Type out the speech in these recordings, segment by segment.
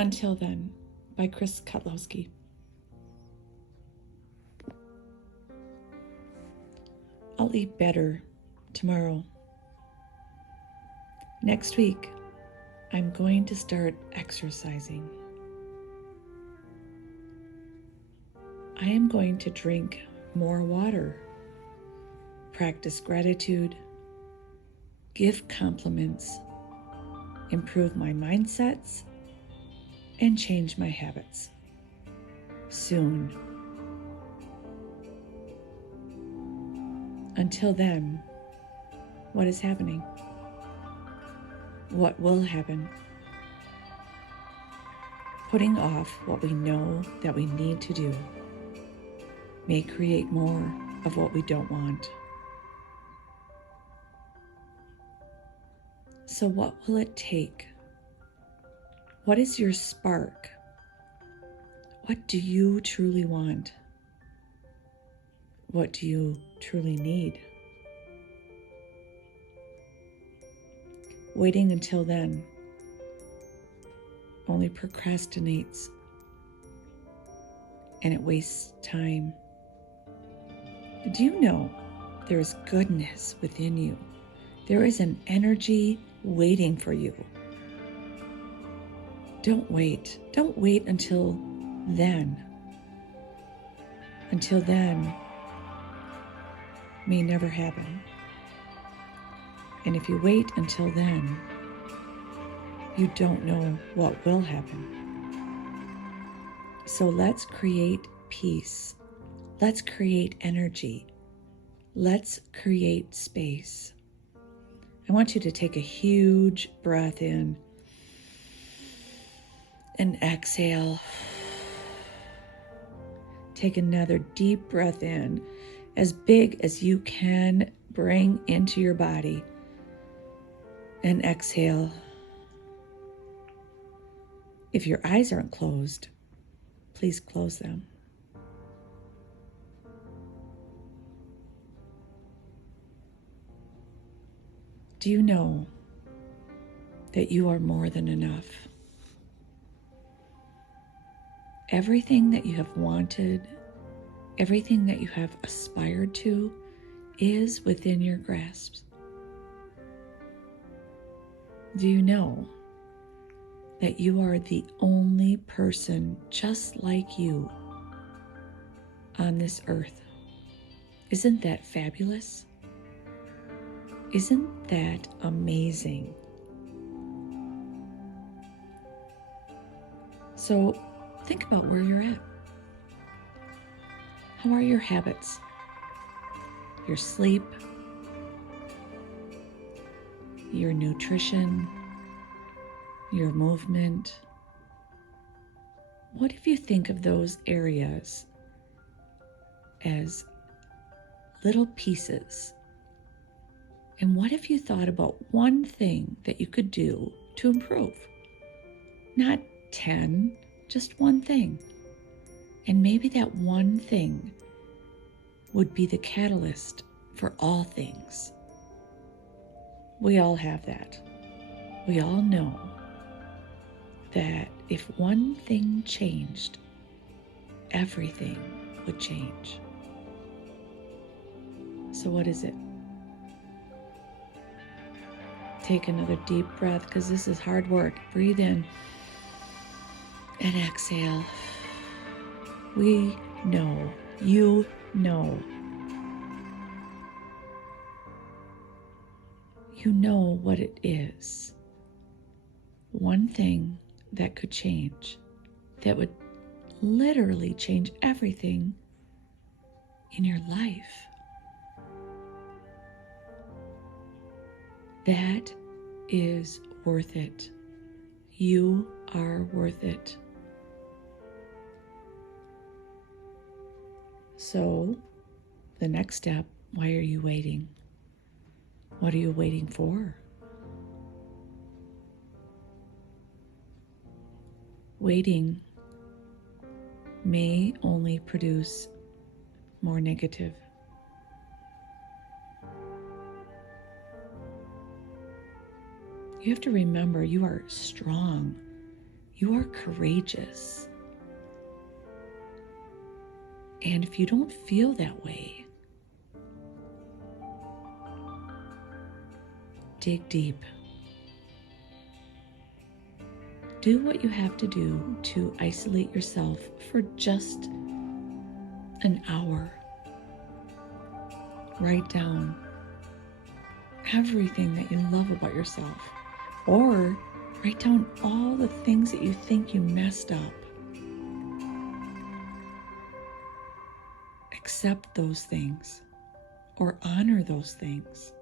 Until Then by Chris Kotlowski. I'll eat better tomorrow. Next week, I'm going to start exercising. I am going to drink more water, practice gratitude, give compliments, improve my mindsets, and change my habits. Soon. Until then, what is happening? What will happen? Putting off what we know that we need to do may create more of what we don't want. So what will it take? What is your spark? What do you truly want? What do you truly need? Waiting until then only procrastinates, and it wastes time. Do you know there is goodness within you? There is an energy waiting for you. Don't wait. Don't wait until then. Until then may never happen. And if you wait until then, you don't know what will happen. So let's create peace. Let's create energy. Let's create space. I want you to take a huge breath in and exhale. Take another deep breath in, as big as you can bring into your body, and exhale. If your eyes aren't closed, please close them. Do you know that you are more than enough? Everything that you have wanted, everything that you have aspired to is within your grasp. Do you know that you are the only person just like you on this earth? Isn't that fabulous? Isn't that amazing? So think about where you're at. How are your habits? Your sleep? Your nutrition? Your movement? What if you think of those areas as little pieces? And what if you thought about one thing that you could do to improve? Not 10, just one thing. And maybe that one thing would be the catalyst for all things. We all have that. We all know that if one thing changed, everything would change. So what is it? Take another deep breath, because this is hard work. Breathe in and exhale. We know, you know. You know what it is. One thing that could change, that would literally change everything in your life. That is worth it. You are worth it. So, the next step, why are you waiting? What are you waiting for? Waiting may only produce more negative. You have to remember you are strong. You are courageous. And if you don't feel that way, dig deep. Do what you have to do to isolate yourself for just an hour. Write down everything that you love about yourself, or write down all the things that you think you messed up. Accept those things or honor those things.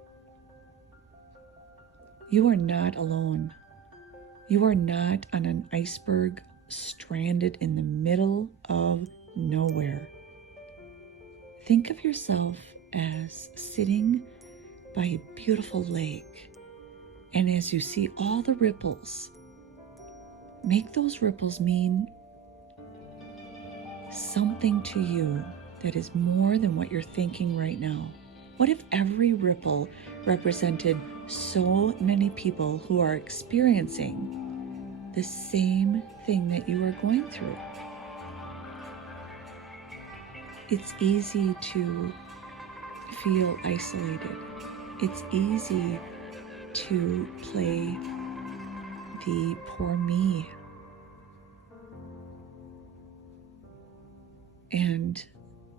You are not alone. You are not on an iceberg stranded in the middle of nowhere. Think of yourself as sitting by a beautiful lake, and as you see all the ripples, make those ripples mean something to you that is more than what you're thinking right now. What if every ripple represented so many people who are experiencing the same thing that you are going through? It's easy to feel isolated. It's easy to play the poor me. And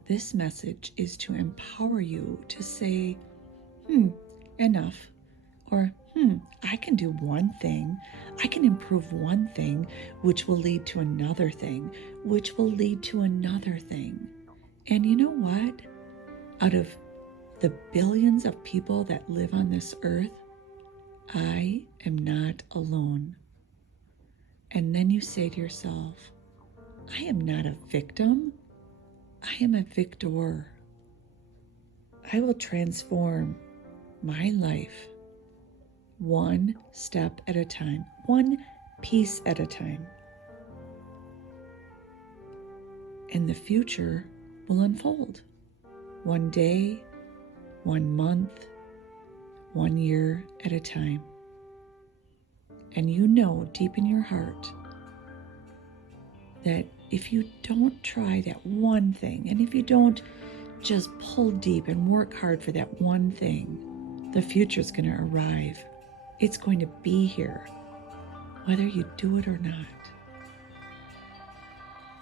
this message is to empower you to say, enough. Or, I can do one thing. I can improve one thing, which will lead to another thing, which will lead to another thing. And you know what? Out of the billions of people that live on this earth, I am not alone. And then you say to yourself, I am not a victim. I am a victor. I will transform my life one step at a time, one piece at a time. And the future will unfold one day, 1 month, 1 year at a time. And you know deep in your heart that if you don't try that one thing, and if you don't just pull deep and work hard for that one thing, the future's going to arrive. It's going to be here, whether you do it or not.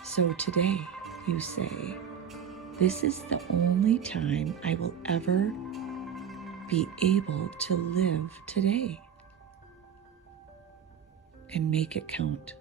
So today you say, this is the only time I will ever be able to live today, and make it count.